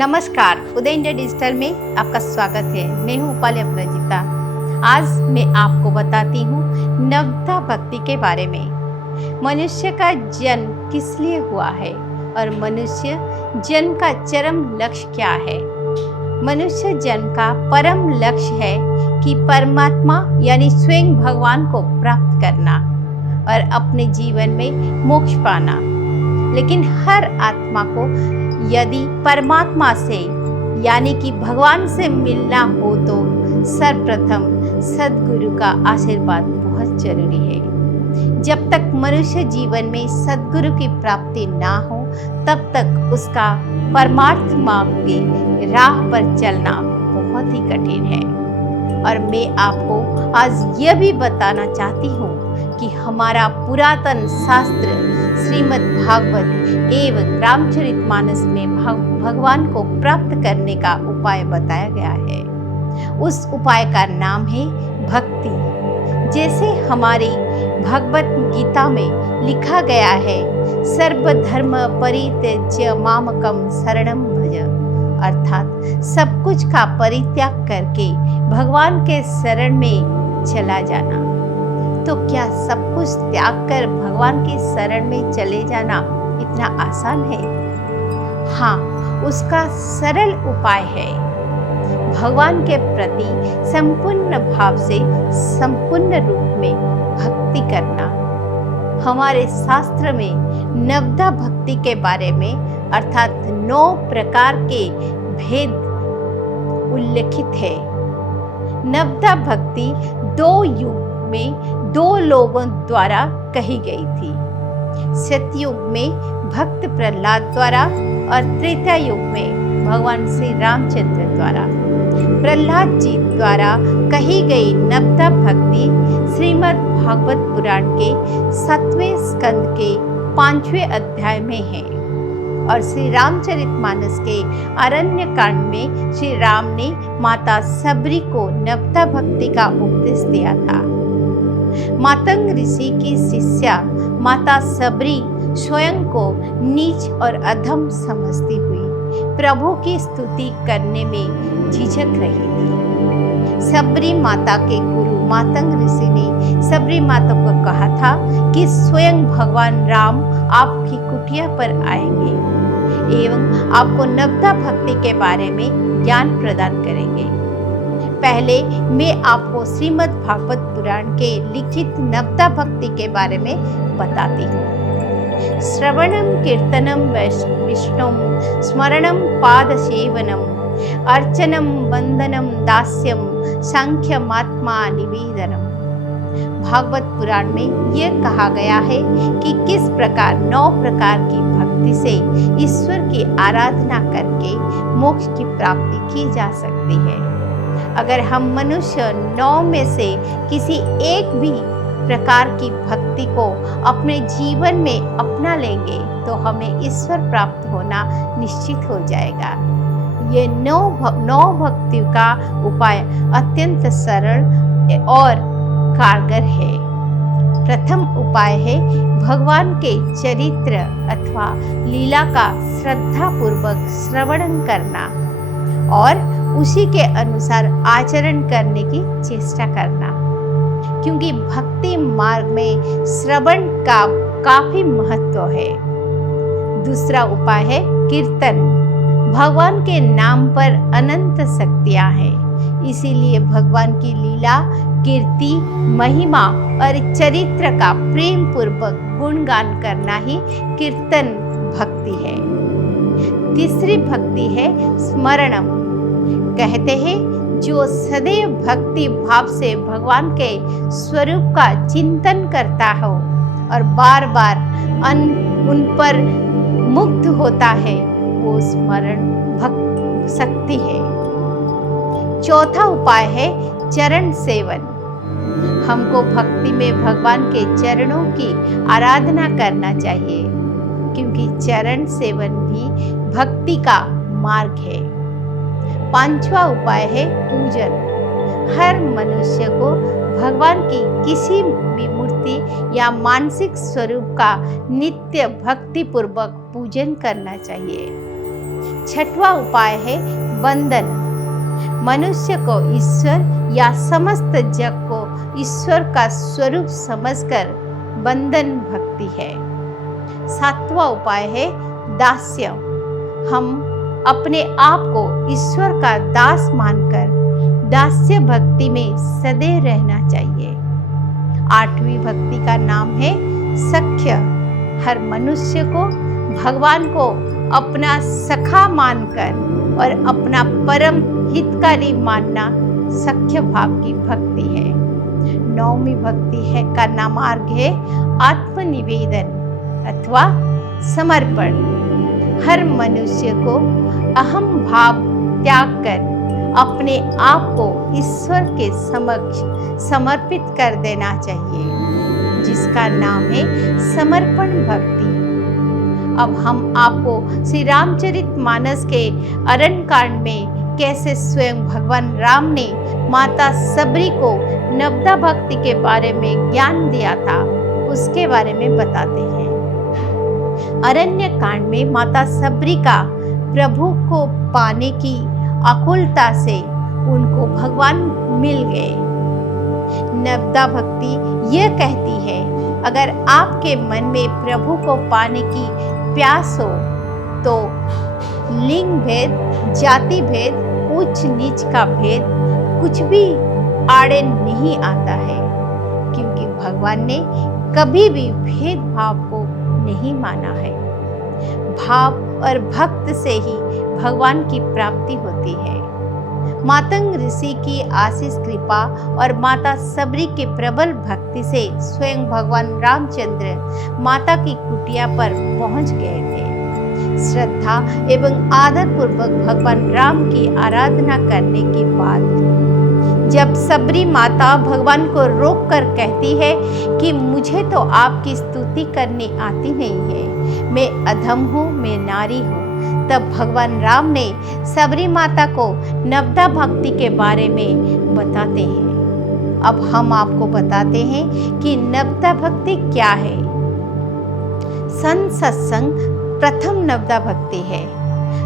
नमस्कार, उदय India digital में आपका स्वागत है। मैं हूँ उपाली अपराजिता। आज मैं आपको बताती हूँ नवता भक्ति के बारे में। मनुष्य का जन्म किस लिए हुआ है और मनुष्य जन्म का चरम लक्ष्य क्या है। मनुष्य जन्म का परम लक्ष्य है कि परमात्मा यानी स्वयं भगवान को प्राप्त करना और अपने जीवन में मोक्ष पाना। लेकिन हर आत्मा को यदि परमात्मा से यानी कि भगवान से मिलना हो तो सर्वप्रथम सद्गुरु का आशीर्वाद बहुत जरूरी है। जब तक मनुष्य जीवन में सद्गुरु की प्राप्ति ना हो तब तक उसका परमार्थ मार्ग की राह पर चलना बहुत ही कठिन है। और मैं आपको आज यह भी बताना चाहती हूँ कि हमारा पुरातन शास्त्र श्रीमद् भागवत एवं रामचरितमानस में भगवान को प्राप्त करने का उपाय बताया गया है। उस उपाय का नाम है भक्ति। जैसे हमारी भगवत गीता में लिखा गया है, सर्वधर्म परित्यज्य मामकम शरणं भज, अर्थात सब कुछ का परित्याग करके भगवान के शरण में चला जाना। तो क्या सब कुछ त्याग कर भगवान की शरण में चले जाना इतना आसान है? हाँ, उसका सरल उपाय है भगवान के प्रति संपूर्ण भाव से संपूर्ण रूप में भक्ति करना। हमारे शास्त्र में नवदा भक्ति के बारे में अर्थात 9 प्रकार के भेद उल्लेखित है। नवदा भक्ति 2 युग में 2 लोगों द्वारा कही गई थी। सतयुग में भक्त प्रहलाद द्वारा और त्रेता युग में भगवान श्री रामचंद्र द्वारा। प्रहलाद जी द्वारा कही गई नवदा भक्ति श्रीमद् भागवत पुराण के 7वें स्कंद के 5वें अध्याय में है और श्री रामचरितमानस के अरण्य कांड में श्री राम ने माता सबरी को नवदा भक्ति का उपदेश दिया था। मातंग ऋषि की शिष्या माता सबरी स्वयं को नीच और अधम समझती हुई प्रभु की स्तुति करने में झिझक रही थी। सबरी माता के गुरु मातंग ऋषि ने सबरी माता को कहा था कि स्वयं भगवान राम आपकी कुटिया पर आएंगे एवं आपको नवदा भक्ति के बारे में ज्ञान प्रदान करेंगे। पहले मैं आपको श्रीमद् भागवत पुराण के लिखित नवदा भक्ति के बारे में बताती हूँ। श्रवणम कीर्तनम विष्णुम स्मरणम पाद सेवनम अर्चनम वंदनम दास्यम सांख्यमात्मा निवेदनम। भागवत पुराण में यह कहा गया है कि किस प्रकार 9 प्रकार की भक्ति से ईश्वर की आराधना करके मोक्ष की प्राप्ति की जा सकती है। अगर हम मनुष्य 9 में से किसी एक भी प्रकार की भक्ति को अपने जीवन में अपना लेंगे तो हमें ईश्वर प्राप्त होना निश्चित हो जाएगा। ये 9 भक्ति का उपाय अत्यंत सरल और कारगर है। प्रथम उपाय है भगवान के चरित्र अथवा लीला का श्रद्धा पूर्वक श्रवण करना और उसी के अनुसार आचरण करने की चेष्टा करना, क्योंकि भक्ति मार्ग में श्रवण का काफी महत्व है। दूसरा उपाय है कीर्तन। भगवान के नाम पर अनंत शक्तियां हैं, इसीलिए भगवान की लीला, कीर्ति, महिमा और चरित्र का प्रेम पूर्वक गुणगान करना ही कीर्तन भक्ति है। तीसरी भक्ति है स्मरणम। कहते हैं जो सदैव भक्ति भाव से भगवान के स्वरूप का चिंतन करता हो और बार बार उन पर मुग्ध होता है वो स्मरण भक्त शक्ति है। चौथा उपाय है चरण सेवन। हमको भक्ति में भगवान के चरणों की आराधना करना चाहिए, क्योंकि चरण सेवन भी भक्ति का मार्ग है। 5वां उपाय है पूजन। हर मनुष्य को भगवान की किसी भी मूर्ति या मानसिक स्वरूप का नित्य भक्ति पूर्वक पूजन करना चाहिए। छठवां उपाय है बंधन। मनुष्य को ईश्वर या समस्त जग को ईश्वर का स्वरूप समझकर बंधन भक्ति है। सातवां उपाय है दास्य। हम अपने आप को ईश्वर का दास मानकर दास्य भक्ति में सदैव रहना चाहिए। आठवीं भक्ति का नाम है सख्य। हर मनुष्य को भगवान को अपना सखा मानकर और अपना परम हितकारी मानना सख्य भाव की भक्ति है। नौवीं भक्ति है का नाम मार्ग है आत्मनिवेदन अथवा समर्पण। हर मनुष्य को अहम भाव त्याग कर अपने आप को ईश्वर के समक्ष समर्पित कर देना चाहिए, जिसका नाम है समर्पण भक्ति। अब हम आपको श्री रामचरितमानस के अरण्य कांड में कैसे स्वयं भगवान राम ने माता सबरी को नवदा भक्ति के बारे में ज्ञान दिया था, उसके बारे में बताते हैं। अरण्य कांड में माता सबरी का प्रभु को पाने की आकुलता से उनको भगवान मिल गए। नवदा भक्ति यह कहती है, अगर आपके मन में प्रभु को पाने की प्यास हो तो लिंग भेद, जाति भेद, ऊंच नीच का भेद कुछ भी आड़े नहीं आता है, क्योंकि भगवान ने कभी भी भेदभाव को नहीं माना है। भाव और भक्त से ही भगवान की प्राप्ति होती है। मातंग ऋषि की आशीष कृपा और माता सबरी के प्रबल भक्ति से स्वयं भगवान रामचंद्र माता की कुटिया पर पहुंच गए थे। श्रद्धा एवं आदर पूर्वक भगवान राम की आराधना करने के बाद जब सबरी माता भगवान को रोक कर कहती है कि मुझे तो आपकी स्तुति करनी आती नहीं है, मैं अधम हूँ, मैं नारी हूँ, तब भगवान राम ने सबरी माता को नवदा भक्ति के बारे में बताते हैं। अब हम आपको बताते हैं कि नवदा भक्ति क्या है। संत सत्संग प्रथम नवदा भक्ति है।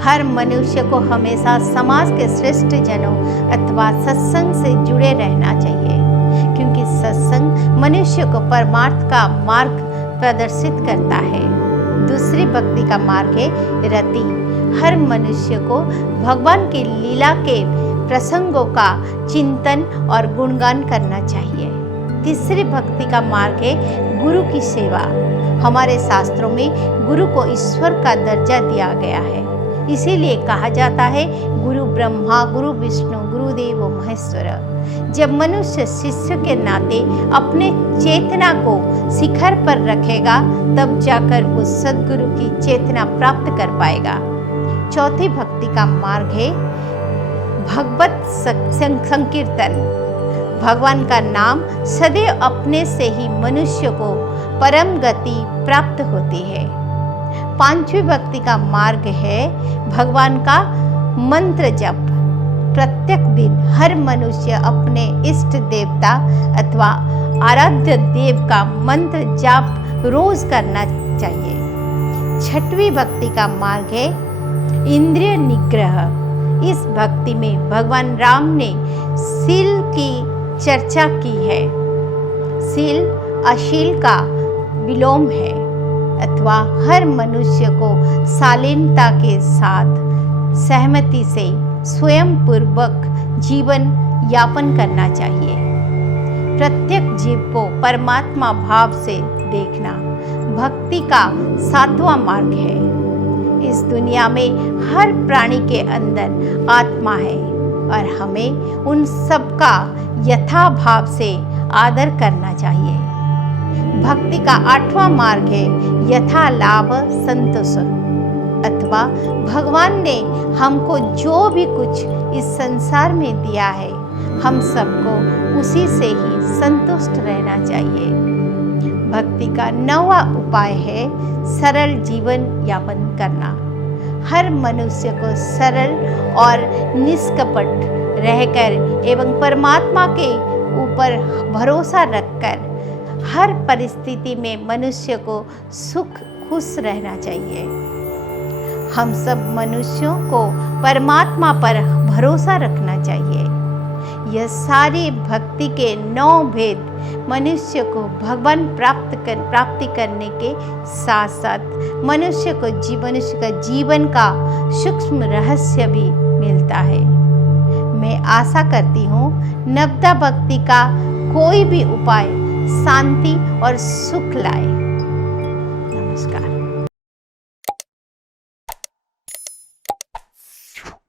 हर मनुष्य को हमेशा समाज के श्रेष्ठ जनों अथवा सत्संग से जुड़े रहना चाहिए, क्योंकि सत्संग मनुष्य को परमार्थ का मार्ग प्रदर्शित करता है। दूसरी भक्ति का मार्ग है रति। हर मनुष्य को भगवान की लीला के प्रसंगों का चिंतन और गुणगान करना चाहिए। तीसरी भक्ति का मार्ग है गुरु की सेवा। हमारे शास्त्रों में गुरु को ईश्वर का दर्जा दिया गया है, इसीलिए कहा जाता है गुरु ब्रह्मा, गुरु विष्णु, गुरुदेव महेश्वर। जब मनुष्य शिष्य के नाते अपने चेतना को शिखर पर रखेगा, तब जाकर वो सद्गुरु की चेतना प्राप्त कर पाएगा। चौथी भक्ति का मार्ग है भगवत संकीर्तन। भगवान का नाम सदैव अपने से ही मनुष्य को परम गति प्राप्त होती है। पांचवी भक्ति का मार्ग है भगवान का मंत्र जप। प्रत्येक दिन हर मनुष्य अपने इष्ट देवता अथवा आराध्य देव का मंत्र जाप रोज करना चाहिए। छठवीं भक्ति का मार्ग है इंद्रिय निग्रह। इस भक्ति में भगवान राम ने शील की चर्चा की है। शील अशील का विलोम है अथवा हर मनुष्य को शालीनता के साथ सहमति से स्वयं पूर्वक जीवन यापन करना चाहिए। प्रत्येक जीव को परमात्मा भाव से देखना भक्ति का सातवां मार्ग है। इस दुनिया में हर प्राणी के अंदर आत्मा है और हमें उन सबका यथा भाव से आदर करना चाहिए। भक्ति का आठवां मार्ग है यथा लाभ संतोष अथवा भगवान ने हमको जो भी कुछ इस संसार में दिया है, हम सबको उसी से ही संतुष्ट रहना चाहिए। भक्ति का नौवां उपाय है सरल जीवन यापन करना। हर मनुष्य को सरल और निष्कपट रहकर एवं परमात्मा के ऊपर भरोसा रखकर हर परिस्थिति में मनुष्य को सुख खुश रहना चाहिए। हम सब मनुष्यों को परमात्मा पर भरोसा रखना चाहिए। यह सारी भक्ति के 9 भेद मनुष्य को भगवान प्राप्ति करने के साथ साथ मनुष्य का जीवन का सूक्ष्म रहस्य भी मिलता है। मैं आशा करती हूँ नवदा भक्ति का कोई भी उपाय शांति और सुख लाए। नमस्कार।